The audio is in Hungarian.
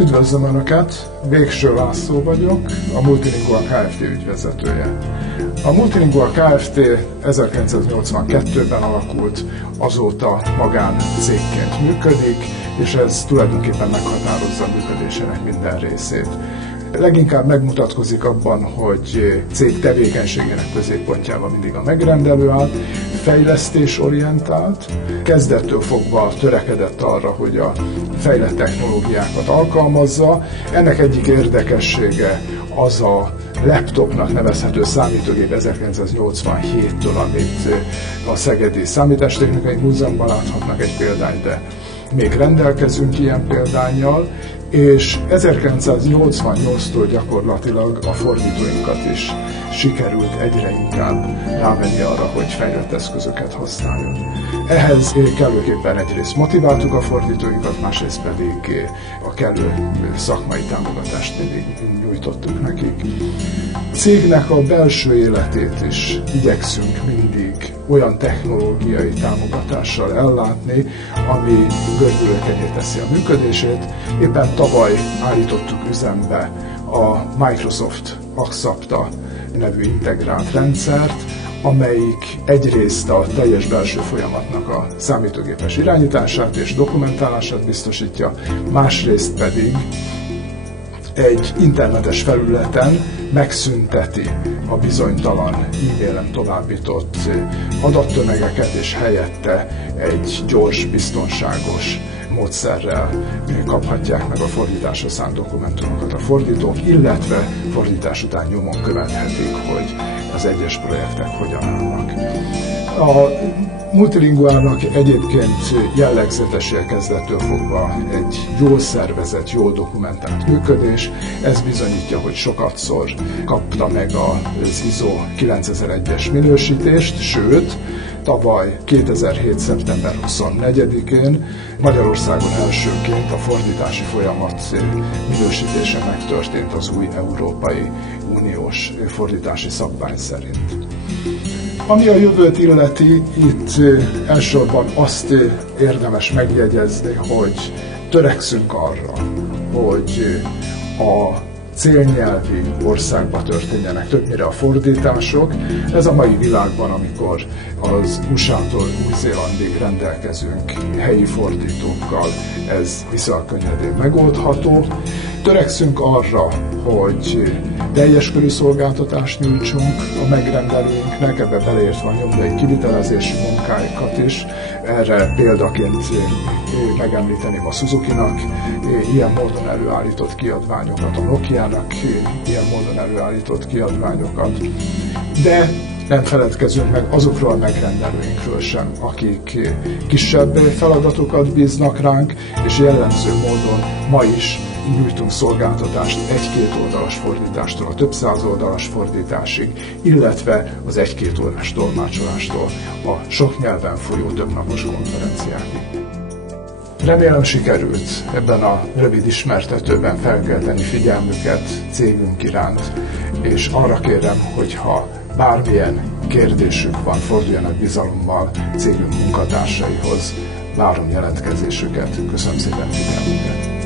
Üdvözlöm Önöket! Végső László vagyok, a Multilingual Kft. Ügyvezetője. A Multilingual Kft. 1982-ben alakult, azóta magáncégként működik, és ez tulajdonképpen meghatározza a működésének minden részét. Leginkább megmutatkozik abban, hogy cég tevékenységének középpontjában mindig a megrendelő áll, fejlesztésorientált, kezdettől fogva törekedett arra, hogy a fejlett technológiákat alkalmazza. Ennek egyik érdekessége az a laptopnak nevezhető számítógép 1987-től, amit a Szegedi Számítástechnikai Múzeumban láthatnak egy példányt, de még rendelkezünk ilyen példánnyal, és 1988-tól gyakorlatilag a fordítóinkat is sikerült egyre inkább rávenni arra, hogy fejlett eszközöket használjon. Ehhez kellőképpen egyrészt motiváltuk a fordítóinkat, másrészt pedig a kellő szakmai támogatást mindig nyújtottuk nekik. Cégnek a belső életét is igyekszünk mindig olyan technológiai támogatással ellátni, ami gördülékenyé teszi a működését. Éppen tavaly állítottuk üzembe a Microsoft Axapta nevű integrált rendszert, amelyik egyrészt a teljes belső folyamatnak a számítógépes irányítását és dokumentálását biztosítja, másrészt pedig egy internetes felületen megszünteti a bizonytalan e-mailen továbbított adattömegeket, és helyette egy gyors, biztonságos módszerrel kaphatják meg a fordításra szánt dokumentumokat a fordítók, illetve fordítás után nyomon követhetik, hogy az egyes projektek hogyan állnak. A Multilingualnak egyébként jellegzetessége kezdettől fogva egy jól szervezett, jól dokumentált működés. Ez bizonyítja, hogy sokatszor kapta meg az ISO 9001-es minősítést, sőt, tavaly 2007. szeptember 24-én Magyarországon elsőként a fordítási folyamat minősítése megtörtént az új Európai Uniós fordítási szabvány szerint. Ami a jövőt illeti, itt elsősorban azt érdemes megjegyezni, hogy törekszünk arra, hogy a célnyelvi országba történjenek többnyire a fordítások. Ez a mai világban, amikor az USA-tól Új-Zélandig rendelkezünk helyi fordítókkal, ez viszonylag könnyedén megoldható. Törekszünk arra, hogy teljes körű szolgáltatást nyújtsunk a megrendelőinknek, ebbe beleértve a nyomdai kivitelezési munkáikat is. Erre példaként megemlíteném a Suzuki-nak ilyen módon előállított kiadványokat, a Nokia-nak ilyen módon előállított kiadványokat, de nem feledkezünk meg azokról a megrendelőinkről sem, akik kisebb feladatokat bíznak ránk, és jellemző módon ma is nyújtunk szolgáltatást egy-két oldalas fordítástól a több száz oldalas fordításig, illetve az egy-két órás tolmácsolástól a sok nyelven folyó többnapos konferenciákig. Remélem sikerült ebben a rövid ismertetőben felkelteni figyelmüket cégünk iránt, és arra kérem, hogyha bármilyen kérdésük van, forduljanak bizalommal cégünk munkatársaihoz. Várom jelentkezésüket. Köszönöm szépen figyelmüket!